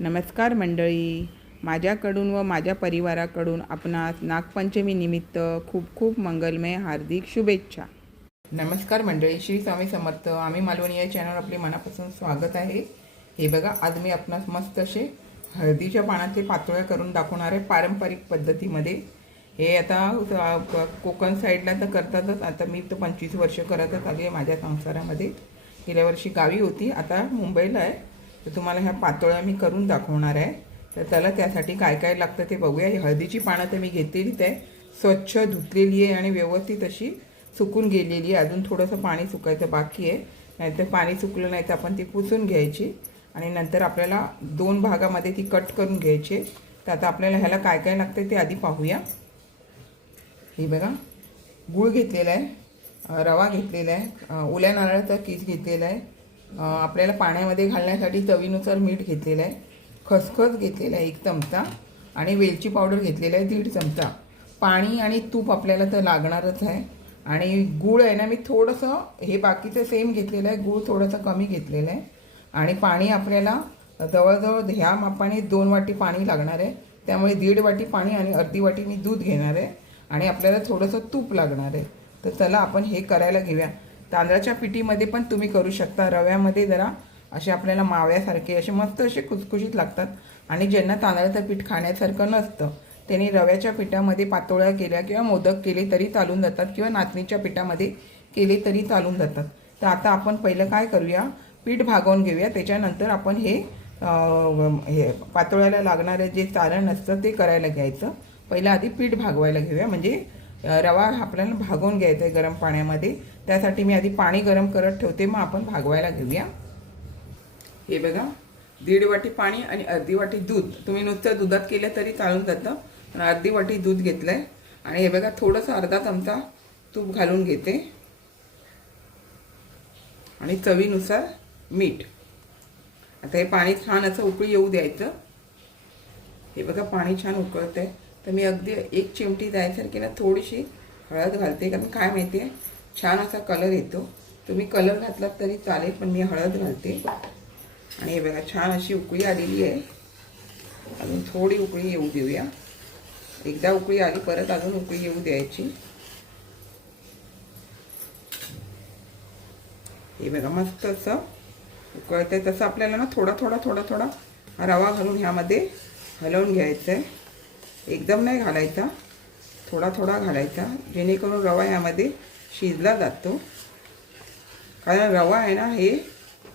नमस्कार मंडळी. माझ्याकडून व माझ्या परिवाराकडून आपणास नागपंचमीनिमित्त खूप खूप मंगलमय हार्दिक शुभेच्छा. नमस्कार मंडळी. श्री स्वामी समर्थ. आम्ही मालवणी या चॅनलवर आपले मनापासून स्वागत आहे. हे बघा आज मी आपणास मस्त असे हळदीच्या पानाचे पातोळ्या करून दाखवणार आहे पारंपरिक पद्धतीमध्ये. हे आता क- कोकण साईडला तर करतातच. आता मी तर पंचवीस वर्ष करतच आली आहे माझ्या संसारामध्ये. गेल्या वर्षी गावी होती. आता मुंबईला आहे. तर तुम्हाला ह्या पातोळ्या मी करून दाखवणार आहे. तर त्याला त्यासाठी काय काय लागतं ते बघूया. ही हळदीची पानं तर मी घेतलेलीच आहे. स्वच्छ धुतलेली आहे आणि व्यवस्थित अशी सुकून गेलेली आहे. अजून थोडंसं पाणी सुकायचं बाकी आहे. नाहीतर पाणी सुकलं नाही तर आपण ती पुसून घ्यायची. आणि नंतर आपल्याला दोन भागामध्ये ती कट करून घ्यायची. तर आता आपल्याला ह्याला काय काय लागतं ते आधी पाहूया. हे बघा. गूळ घेतलेला आहे. रवा घेतलेला आहे. ओल्या नारळाचा किस घेतलेला आहे. आपल्याला पाण्यामध्ये घालण्यासाठी चवीनुसार मीठ घेतलेलं आहे. खसखस घेतलेला आहे एक चमचा आणि वेलची पावडर घेतलेला आहे दीड चमचा. पाणी आणि तूप आपल्याला तर लागणारच आहे. आणि गूळ आहे ना मी थोडंसं हे बाकीचं सेम घेतलेलं आहे. गूळ थोडंसं कमी घेतलेलं आहे. आणि पाणी आपल्याला जवळजवळ ह्या मापाने दोन वाटी पाणी लागणार आहे. त्यामुळे दीड वाटी पाणी आणि अर्धी वाटी मी दूध घेणार आहे. आणि आपल्याला थोडंसं तूप लागणार आहे. तर चला आपण हे करायला घेऊया. तांदळाच्या पिठीमध्ये पण तुम्ही करू शकता. रव्यामध्ये जरा असे आपल्याला माव्यासारखे असे मस्त असे खुसखुशीत लागतात. आणि ज्यांना तांदळाचं पीठ खाण्यासारखं नसतं त्यांनी रव्याच्या पिठामध्ये पातोळ्या केल्या किंवा मोदक केले तरी चालून जातात किंवा नाचणीच्या पिठामध्ये केले तरी चालून जातात. तर आता आपण पहिलं काय करूया? पीठ भागवून घेऊया. त्याच्यानंतर आपण हे हे पातोळ्याला लागणारं जे चारण असतं ते करायला घ्यायचं. पहिलं आधी पीठ भागवायला घेऊया. म्हणजे रवा आपल्याला भागवून घ्यायचा आहे गरम पाण्यामध्ये. त्यासाठी मी आधी पाणी गरम करत ठेवते. मग आपण भागवायला घेऊया. हे बघा. दीड वाटी पाणी आणि अर्धी वाटी दूध. तुम्ही नुसतं दुधात केलं तरी चालून जातं. पण अर्धी वाटी दूध घेतलं आहे आणि हे बघा थोडंसं अर्धा चमचा तूप घालून घेते. आणि चवीनुसार मीठ. आता हे पाणी छान असं उकळी येऊ द्यायचं. हे बघा पाणी छान उकळतं आहे तर मी अगदी एक चिमटी जायसारखी ना थोडीशी हळद घालते. कारण काय माहिती आहे छान असा कलर येतो. तुम्ही कलर घातलात तरी चालेल पण मी हळद घालते. आणि हे बघा छान अशी उकळी आलेली आहे. अजून थोडी उकळी येऊ देऊया. एकदा उकळी आली परत अजून उकळी येऊ द्यायची. हे बघा मस्त असं उकळतंय. तसं आपल्याला ना थोडा थोडा थोडा थोडा रवा घालून ह्यामध्ये हलवून घ्यायचं आहे एकदम नाही घालायचा. थोडा थोडा घालायचा. जेणेकरून रवा यामध्ये शिजला जातो. कारण रवा आहे ना हे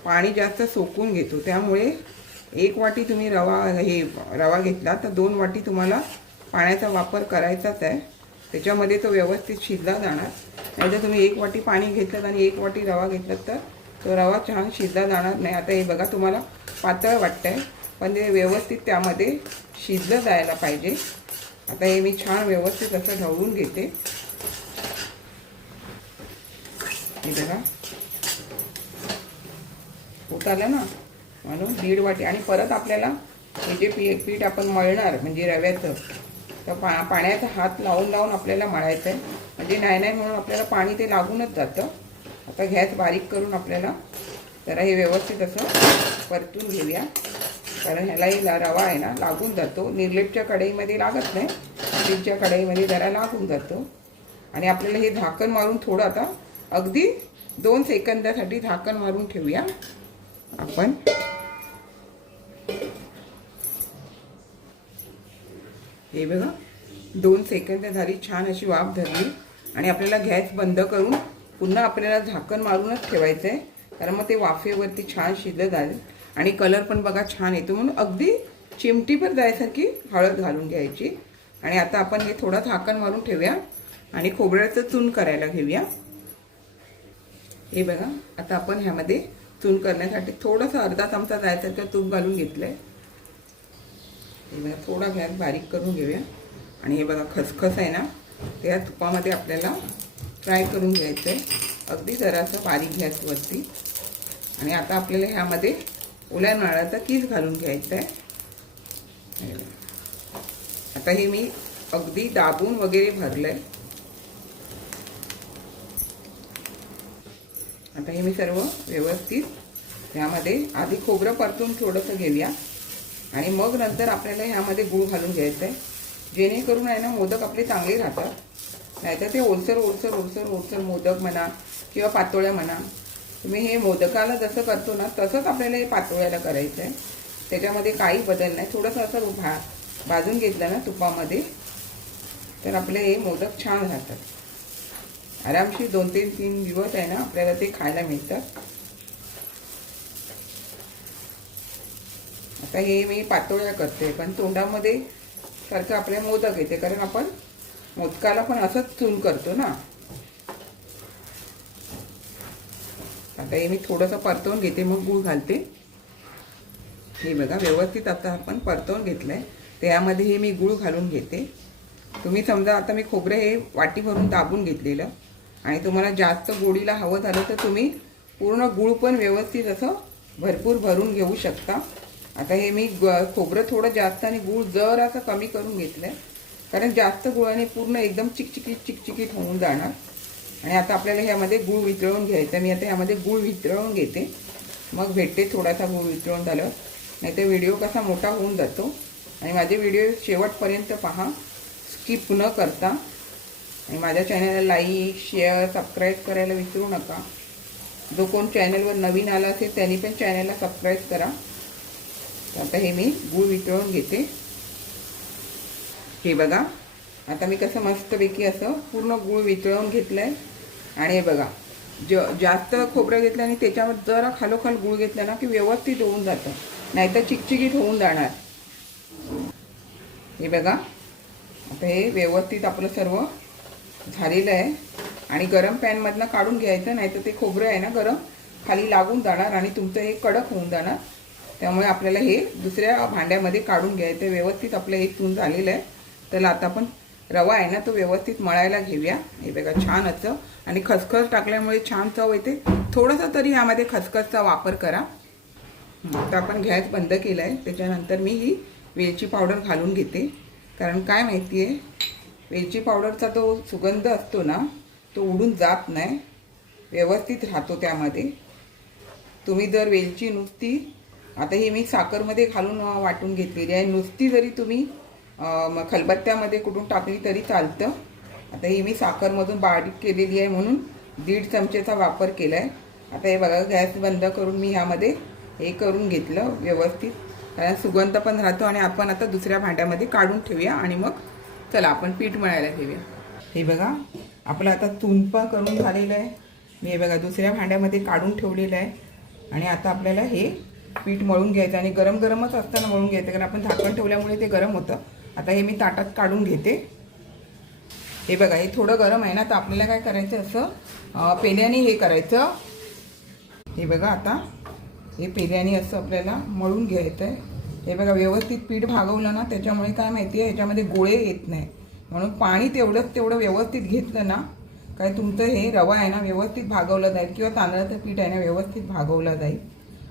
पाणी जास्त सोकून घेतो. त्यामुळे एक वाटी तुम्ही रवा हे रवा घेतला तर दोन वाटी तुम्हाला पाण्याचा वापर करायचाच आहे. त्याच्यामध्ये तो व्यवस्थित शिजला जाणार. नाहीतर तुम्ही एक वाटी पाणी घेतलं आणि एक वाटी रवा घेतलात तर तो रवा छान शिजला जाणार नाही. आता हे बघा तुम्हाला पातळ वाटतं आहे पण ते व्यवस्थित त्यामध्ये शिजलं जायला पाहिजे. आता हे मी छान व्यवस्थित असं ढवळून घेते. हे बघा. होत आलं ना? म्हणून दीड वाटी. आणि परत आपल्याला हे जे पी पीठ आपण मळणार म्हणजे रव्याचं. तर पा पाण्याचा हात लावून लावून आपल्याला मळायचं आहे म्हणजे नाही नाही म्हणून आपल्याला पाणी ते लागूनच जातं. आता गॅस बारीक करून आपल्याला जरा हे व्यवस्थित असं परतून घेऊया. कारण ह्यालाही हे रवा आहे ना लागून जातो. निर्लेपच्या कढईमध्ये लागत नाही. स्टीलच्या कढईमध्ये जरा लागून जातो. आणि आपल्याला हे झाकण मारून थोडं आता अगदी दोन सेकंदासाठी झाकण मारून ठेवूया. आपण. हे बघा दोन सेकंद झाली छान अशी वाफ धरली आणि आपल्याला गॅस बंद करून पुन्हा आपल्याला झाकण मारूनच ठेवायचं आहे कारण मग ते वाफेवरती छान शिजलं जाईल. आणि कलर पण बघा छान येतो म्हणून अगदी चिमटीभर जायसारखी हळद घालून घ्यायची. आणि आता आपण हे थोडं झाकण मारून ठेवूया आणि खोबऱ्याचं चून करायला घेऊया. हे बघा आता आपण ह्यामध्ये चून करण्यासाठी थोडंसं अर्धा चमचा जायसारखं तूप घालून घेतलं आहे हे बघा थोडा गॅस बारीक करून घेऊया. आणि हे बघा खसखस आहे ना ते या तुपामध्ये आपल्याला फ्राय करून घ्यायचं आहे. अगदी जरासं बारीक गॅसवरती आणि आता आपल्याला ह्यामध्ये ओल्या नारळाचा कीस घालून घ्यायचा आहे. आता हे मी अगदी दाबून वगैरे भरलं आहे आता हे मी सर्व व्यवस्थित ह्यामध्ये आधी खोबरं परतून थोडंसं घेऊया. आणि मग नंतर आपल्याला ह्यामध्ये गूळ घालून घ्यायचं आहे जेणेकरून आहे ना मोदक आपले चांगले राहतात. नाहीतर ते ओलसर ओलसर ओलसर ओलसर मोदक म्हणा किंवा पातोळ्या म्हणा तुम्ही हे मोदकाला जसं करतो ना तसंच आपल्याला हे पातोळ्याला करायचं आहे त्याच्यामध्ये काही बदल नाही. थोडंसं असं भा भाजून घेतलं ना तुपामध्ये तर आपले हे मोदक छान राहतात. आरामशीर दोन तीन तीन दिवस आहे ना आपल्याला ते खायला मिळतात आता हे मी पातोळ्या करते पण तोंडामध्ये सारखं आपल्या मोदक येते कारण आपण मोदकाला पण असंच चून करतो ना. आता हे मी थोडंसं परतवून घेते मग गूळ घालते. हे बघा व्यवस्थित आता आपण परतवून घेतलंय. त्यामध्ये हे मी गूळ घालून घेते. तुम्ही समजा आता मी खोबरं हे वाटी भरून दाबून घेतलेलं. आणि तुम्हाला जास्त गोडीला हवं झालं तर तुम्ही पूर्ण गूळ पण व्यवस्थित असं भरपूर भरून घेऊ शकता. आता हे मी ग खोबरं थोडं जास्त आणि गूळ जर असं कमी करून घेतलं आहे कारण जास्त गुळाने पूर्ण एकदम चिकचिकीत चिकचिकीत होऊन जाणार. आणि आता आपल्याला ह्यामध्ये गूळ वितळवून घ्यायचं मी आता ह्यामध्ये गूळ वितळवून घेते. मग भेटते थोडासा गूळ वितळून झालं नाही तर व्हिडिओ कसा मोठा होऊन जातो. आणि माझे व्हिडिओ शेवटपर्यंत पहा. स्किप न करता. आणि माझ्या चॅनलला लाईक शेअर सबस्क्राईब करायला विसरू नका. जो कोण चॅनलवर नवीन आला असेल त्यांनी पण चॅनलला सबस्क्राईब करा. आता हे मी गूळ वितळून घेते. हे बघा. आता मी कसं मस्तपैकी असं पूर्ण गूळ वितळवून घेतलं आहे आणि हे बघा. ज जास्त खोबरं घेतलं आणि त्याच्यावर जरा खालोखाल गूळ घेतला ना की व्यवस्थित होऊन जातं. नाहीतर चिकचिकीत होऊन जाणार. हे बघा. आता हे व्यवस्थित आपलं सर्व झालेलं आहे. आणि गरम पॅनमधनं काढून घ्यायचं नाही तर ते खोबरं आहे ना गरम खाली लागून जाणार आणि तुमचं हे कडक होऊन जाणार. त्यामुळे आपल्याला हे दुसऱ्या भांड्यामध्ये काढून घ्यायचं. व्यवस्थित आपलं हे तून झालेलं आहे. तर आता आपण रवा आहे ना तो व्यवस्थित मळायला घेऊया. हे बघा छान असं. आणि खसखस टाकल्यामुळे छान चव येते. थोडंसं तरी यामध्ये खसखसचा वापर करा. आता आपण गॅस बंद केला आहे त्याच्यानंतर मी ही वेलची पावडर घालून घेते. कारण काय माहिती आहे वेलची पावडरचा जो सुगंध असतो ना तो उडून जात नाही. व्यवस्थित राहतो त्यामध्ये. तुम्ही जर वेलची नुसती आता ही मी साखरमध्ये घालून वाटून घेतलेली आहे. नुसती जरी तुम्ही खलबत्त्यामध्ये कुठून टाकली तरी चालतं. आता ही मी साखरमधून बारीक केलेली आहे म्हणून दीड चमचेचा वापर केला आहे आता हे बघा गॅस बंद करून मी ह्यामध्ये हे करून घेतलं व्यवस्थित. कारण सुगंध पण राहतो आणि आपण आता दुसऱ्या भांड्यामध्ये काढून ठेवूया आणि मग चला आपण पीठ मळायला घेऊया. हे बघा आपलं आता तुंपा करून झालेलं आहे. मी हे बघा दुसऱ्या भांड्यामध्ये काढून ठेवलेलं आहे. आणि आता आपल्याला हे पीठ मळून घ्यायचं आणि गरम गरमच असताना मळून घ्यायचं कारण आपण झाकण ठेवल्यामुळे ते गरम होतं. आता हे मी ताटात काढून घेते. हे बघा हे थोडं गरम आहे ना तर आपल्याला काय करायचं असं पेल्याने हे करायचं. हे बघा आता हे पेल्याने असं आपल्याला मळून घ्यायचं आहे. हे बघा व्यवस्थित पीठ भागवलं ना त्याच्यामुळे काय माहिती आहे याच्यामध्ये गोळे येत नाही. म्हणून पाणी तेवढंच तेवढं व्यवस्थित घेतलं ना काय तुमचं हे रवा आहे ना व्यवस्थित भागवलं जाईल किंवा तांदळाचं पीठ आहे ना व्यवस्थित भागवलं जाईल.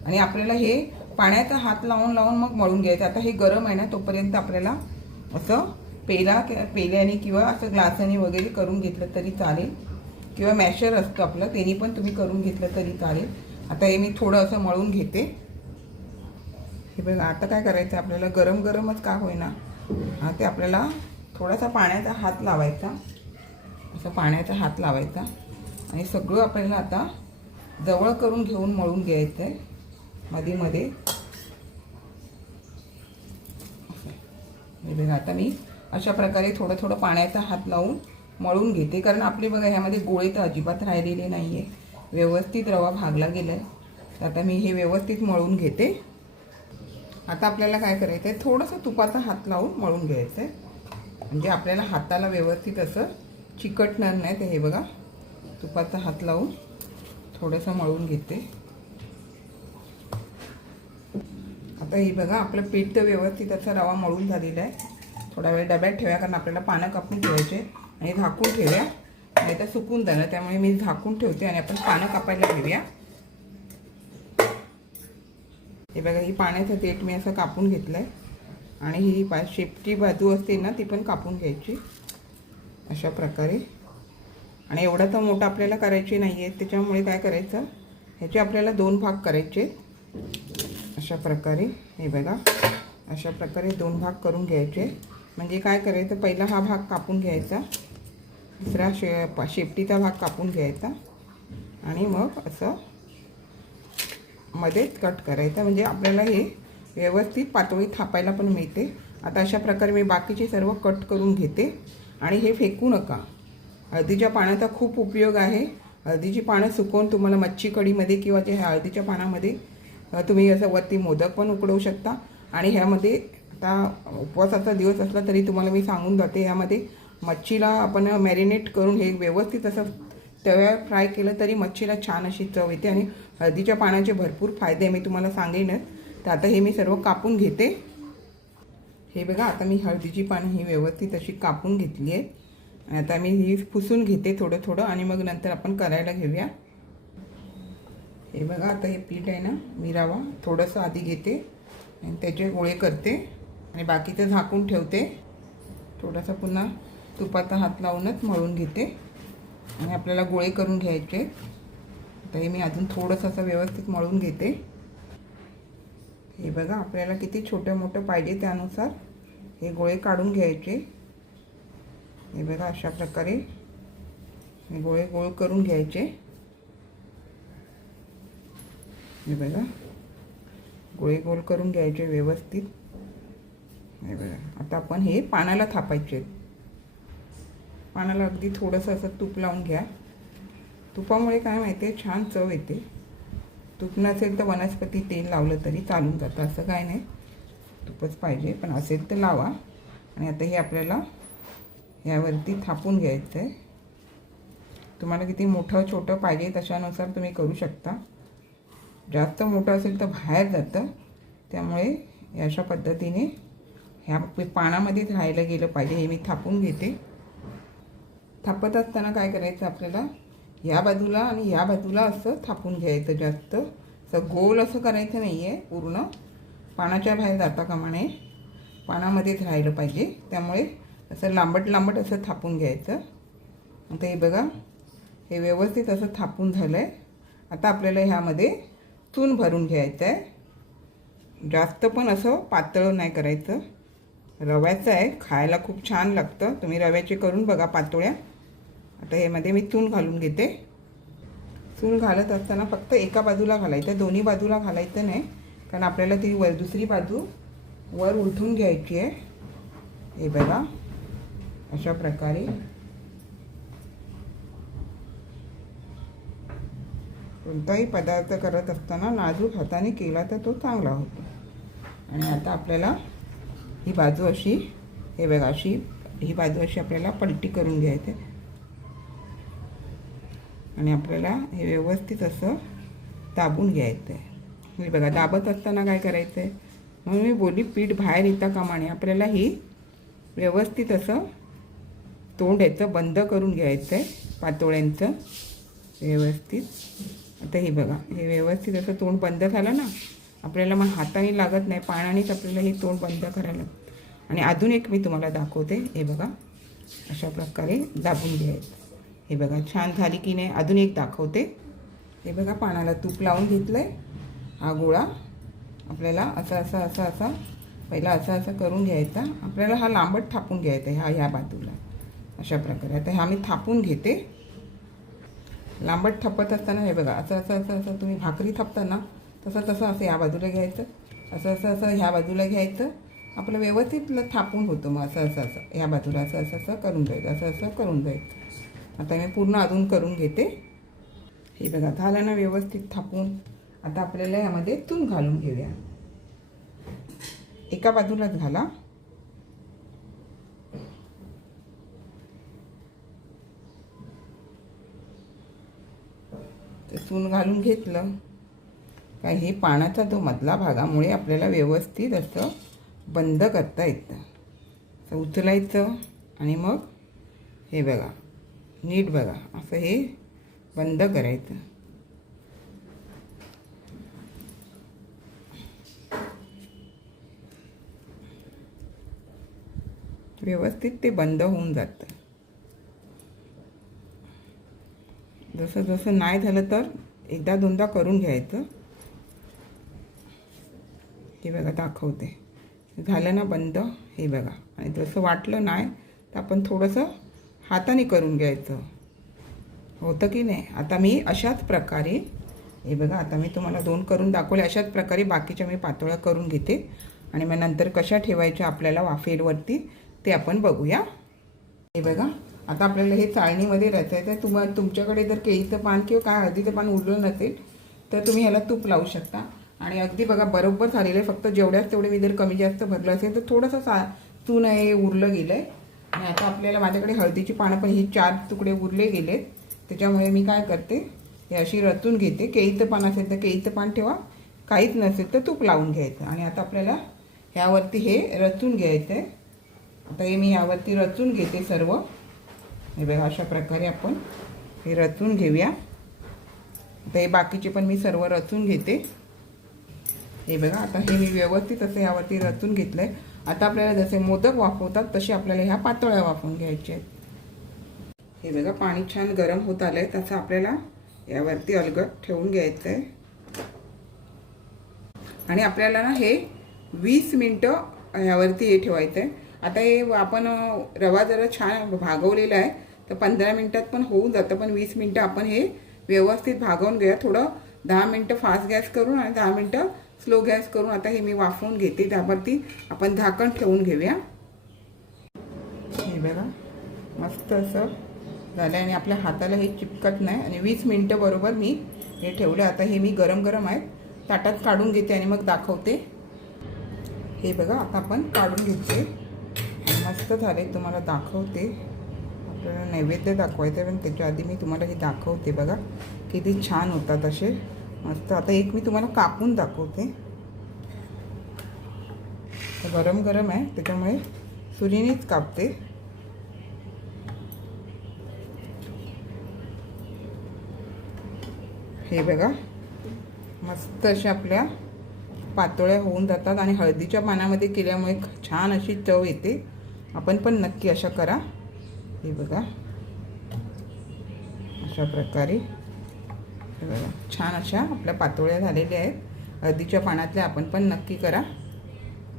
आणि आपल्याला हे पाण्याचा हात लावून लावून मग मळून घ्यायचं. आता हे गरम आहे ना तोपर्यंत आपल्याला असं पेला पेल्याने किंवा असं ग्लासाने वगैरे करून घेतलं तरी चालेल. किंवा मॅशर असतं आपलं त्यांनी पण तुम्ही करून घेतलं तरी चालेल. आता हे मी थोडं असं मळून घेते. हे बघा आता काय करायचं? आपल्याला गरम गरमच का होईना? ते आपल्याला थोडासा पाण्याचा हात लावायचा. असं पाण्याचा हात लावायचा. आणि सगळं आपल्याला आता जवळ करून घेऊन मळून घ्यायचं आहे मध्ये मध्ये बघा आता मी अशा प्रकारे थोडं थोडं पाण्याचा हात लावून मळून घेते. कारण आपले बघा ह्यामध्ये गोळे तर अजिबात राहिलेले नाही आहे व्यवस्थित रवा भागला गेला आहे तर आता मी हे व्यवस्थित मळून घेते. आता आपल्याला काय करायचं आहे थोडंसं तुपाचा हात लावून मळून घ्यायचं आहे म्हणजे आपल्याला हाताला व्यवस्थित असं चिकटणार नाही ते हे बघा. तुपाचा हात लावून थोडंसं मळून घेते. आता हे बघा आपलं पीठ तर व्यवस्थित असं रवा मळून झालेला आहे. थोडा वेळ डब्यात ठेवा कारण आपल्याला पानं कापून ठेवायचे आणि झाकून ठेवूया. नाही तर सुकून जाणार त्यामुळे मी झाकून ठेवते आणि आपण पानं कापायला घेऊया. हे बघा ही पाण्याचं देठ मी असं कापून घेतलं आहे आणि ही पा शेपटी बाजू असते ना ती पण कापून घ्यायची. अशा प्रकारे. आणि एवढा तर मोठा आपल्याला करायची नाही आहे त्याच्यामुळे काय करायचं? ह्याचे आपल्याला दोन भाग करायचे. अशा प्रकारे. हे बघा. अशा प्रकारे दोन भाग करून घ्यायचे. म्हणजे काय करायचं? पहिला हा भाग कापून घ्यायचा. दुसरा शे पा शेपटीचा भाग कापून घ्यायचा. आणि मग असं मध्येच कट करायचं. म्हणजे आपल्याला हे व्यवस्थित पातळी थापायला पण मिळते. आता अशा प्रकारे मी बाकीचे सर्व कट करून घेते. आणि हे फेकू नका. हळदीच्या पाण्याचा खूप उपयोग आहे. हळदीची पानं सुकवून तुम्हाला मच्छी कढीमध्ये किंवा जे हळदीच्या पानामध्ये तुम्ही असं वरती मोदक पण उकडवू शकता. आणि ह्यामध्ये आता उपवासाचा दिवस असला तरी तुम्हाला मी सांगून जाते ह्यामध्ये मच्छीला आपण मॅरिनेट करून हे व्यवस्थित असं तव्यावर फ्राय केलं तरी मच्छीला छान अशी चव येते आणि हळदीच्या पाण्याचे भरपूर फायदे मी तुम्हाला सांगेनच. तर आता हे मी सर्व कापून घेते. हे बघा आता मी हळदीची पानं ही व्यवस्थित अशी कापून घेतली आहे आणि आता मी ही पुसून घेते थोडं थोडं आणि मग नंतर आपण करायला घेऊया. हे बघा आता हे पीठ आहे ना मी रवा थोडंसं आधी घेते आणि त्याचे गोळे करते आणि बाकीचं झाकून ठेवते. थोडासा पुन्हा तुपाचा हात लावूनच मळून घेते. आणि आपल्याला गोळे करून घ्यायचे. आता हे मी अजून थोडंसं असं व्यवस्थित मळून घेते. हे बघा आपल्याला किती छोटं मोठं पाहिजे त्यानुसार हे गोळे काढून घ्यायचे. हे बघा अशा प्रकारे हे गोळे गोळ करून घ्यायचे. हे बघा गोळे गोल करून घ्यायचे व्यवस्थित. हे बघा आता आपण हे पानाला थापायचे. आहेत. पानाला अगदी थोडंसं असं तूप लावून घ्या. तुपामुळे काय माहिती आहे छान चव येते. तूप नसेल तर वनस्पती तेल लावलं तरी चालून जातं. असं काय नाही. तूपच पाहिजे पण असेल तर लावा. आणि आता हे आपल्याला यावरती थापून घ्यायचं आहे तुम्हाला किती मोठं छोटं पाहिजे तशानुसार तुम्ही करू शकता. जास्त मोठं असेल तर बाहेर जातं. त्यामुळे अशा पद्धतीने ह्या पे- पानामध्येच राहायला गेलं पाहिजे. हे मी थापून घेते. थापत असताना काय करायचं आपल्याला? ह्या बाजूला आणि ह्या बाजूला असं थापून घ्यायचं जास्त. असं गोल असं करायचं नाही आहे पूर्ण. पानाच्या बाहेर जाता कामा नये पानामध्येच राहिलं पाहिजे. त्यामुळे असं लांबट लांबट असं थापून घ्यायचं. आता हे बघा हे व्यवस्थित असं थापून झालं आहे आता आपल्याला ह्यामध्ये चून भरून घ्यायचं आहे जास्त पण असं पातळ नाही करायचं. रव्याचं आहे खायला खूप छान लागतं. तुम्ही रव्याचे करून बघा पातोळ्या. आता ह्यामध्ये मी चून घालून घेते. चून घालत असताना फक्त एका बाजूला घालायचं दोन्ही बाजूला घालायचं नाही. कारण आपल्याला ती वर दुसरी बाजू वर उलटून घ्यायची आहे. हे बघा. अशा प्रकारे. कोणताही पदार्थ करत असताना नाजूक हाताने केला तर तो चांगला होतो. आणि आता आपल्याला ही बाजू अशी हे बघा अशी ही बाजू अशी आपल्याला पलटी करून घ्यायची आणि आपल्याला हे व्यवस्थित असं दाबून घ्यायचं आहे म्हणजे हे बघा दाबत असताना काय करायचं आहे म्हणून मी बोली पीठ बाहेर येता कामाने आपल्याला ही व्यवस्थित असं तोंड याचं बंद करून घ्यायचं आहे पातोळ्यांचं. व्यवस्थित. आता हे बघा हे व्यवस्थित असं तोंड बंद झालं ना आपल्याला मग हाताने लागत नाही पाण्यानेच आपल्याला हे तोंड बंद करायला. आणि अजून एक मी तुम्हाला दाखवते हे बघा अशा प्रकारे दाबून घ्यायचं. हे बघा छान झाली की नाही? अजून एक दाखवते. हे बघा पानाला तूप लावून घेतलं आहे हा गोळा आपल्याला असं असं असं असं पहिला असं असं करून घ्यायचा. आपल्याला हा लांबट थापून घ्यायचा ह्या ह्या बाजूला. अशा प्रकारे. आता ह्या मी थापून घेते. लांबट थापत असताना हे बघा असं असं असं असं तुम्ही भाकरी थापता ना तसं तसं असं या बाजूला घ्यायचं. असं असं असं ह्या बाजूला घ्यायचं. आपलं व्यवस्थित थापून होतं मग असं असं असं. ह्या बाजूला असं असं असं करून जायचं असं असं करून जायचं. आता मी पूर्ण अजून करून घेते. हे बघा झालं ना व्यवस्थित थापून. आता आपल्याला यामध्ये तून घालून घेऊया. एका बाजूलाच घाला. ते चून घालून घेतलं. काय हे पाण्याचा जो मधला भागामुळे आपल्याला व्यवस्थित असं बंद करता येतं. उचलायचं आणि मग हे बघा. नीट बघा असं हे बंद करायचं. व्यवस्थित ते बंद होऊन जातं. जसं जसं नाही झालं तर एकदा दोनदा करून घ्यायचं. हे बघा दाखवते. झालं ना बंद हे बघा. आणि जसं वाटलं नाही तर आपण थोडंसं हाताने करून घ्यायचं. होतं की नाही? आता मी अशाच प्रकारे हे बघा आता मी तुम्हाला दोन करून दाखवले अशाच प्रकारे बाकीच्या मी पातोळ्या करून घेते. आणि मग नंतर कशा ठेवायच्या आपल्याला वाफेलवरती ते आपण बघूया. हे बघा आता आपल्याला हे चाळणीमध्ये रचायचं आहे तुम तुमच्याकडे जर केळीचं पान किंवा काय हळदीचं पान उरलं नसेल तर तुम्ही ह्याला तूप लावू शकता. आणि अगदी बघा बरोबर झालेलं आहे. फक्त जेवढ्याच तेवढे मी जर कमी जास्त भरलं असेल तर थोडंसं सा चून हे उरलं गेलं आहे आणि आता आपल्याला माझ्याकडे हळदीची पानं पण ही चार तुकडे उरले गेलेत त्याच्यामुळे मी काय करते हे अशी रचून घेते. केळीचं पान असेल तर केळीचं पान ठेवा. काहीच नसेल तर तूप लावून घ्यायचं. आणि आता आपल्याला ह्यावरती हे रचून घ्यायचं आहे आता हे मी ह्यावरती रचून घेते सर्व. हे बघा अशा प्रकारे आपण हे रचून घेऊया. आता हे बाकीचे पण मी सर्व रचून घेते. हे बघा आता हे मी व्यवस्थित असं ह्यावरती रचून घेतलं आहे आता आपल्याला जसे मोदक वाफवतात तसे आपल्याला ह्या पातोळ्या वाफवून घ्यायच्या आहेत. हे बघा पाणी छान गरम होत आलं आहे तसं आपल्याला यावरती अलगट ठेवून घ्यायचं आहे आणि आपल्याला ना हे वीस मिनटं ह्यावरती हे ठेवायचं आहे आता हे आपण रवा जरा छान भागवलेला आहे तर पंधरा मिनटात पण होऊन जातं पण वीस मिनटं आपण हे व्यवस्थित भागवून घेऊया. थोडं दहा मिनटं फास्ट गॅस करून आणि दहा मिनटं स्लो गॅस करून आता हे मी वाफवून घेते. त्यावरती आपण झाकण ठेवून घेऊया. हे बघा मस्त असं झालं आणि आपल्या हाताला हे चिपकत नाही. आणि वीस मिनटं बरोबर मी हे ठेवलं. आता हे मी गरम गरम आहे ताटात काढून घेते आणि मग दाखवते. हे बघा आता आपण काढून घेते आणि मस्त झाले तुम्हाला दाखवते. आपल्याला नैवेद्य दाखवायचं पण त्याच्या आधी मी तुम्हाला हे दाखवते बघा. किती छान होतात असे. मस्त आता एक मी तुम्हाला कापून दाखवते. गरम गरम आहे त्याच्यामुळे सुरीनेच कापते. हे बघा मस्त अशा आपल्या पातोळ्या होऊन जातात आणि हळदीच्या पानामध्ये केल्यामुळे छान अशी चव येते. आपण पण नक्की अशा करा. हे बघा. अशा प्रकारे. हे बघा छान अशा आपल्या पातोळ्या झालेल्या आहेत. हळदीच्या पानातल्या आपण पण नक्की करा.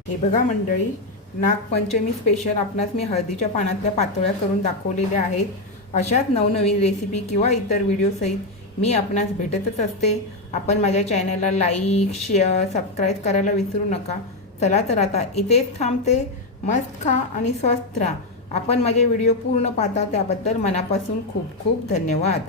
हे बघा मंडळी नागपंचमी स्पेशल आपणास मी हळदीच्या पानातल्या पातोळ्या करून दाखवलेल्या आहेत. अशाच नवनवीन रेसिपी किंवा इतर व्हिडिओसहित मी आपणास भेटतच असते. आपण माझ्या चॅनलला लाईक शेअर सबस्क्राईब करायला विसरू नका. चला तर आता इथेच थांबते. मस्त खा आणि स्वस्थ राहा. आपण माझे व्हिडिओ पूर्ण पाहता त्याबद्दल मनापासून खूप खूप धन्यवाद.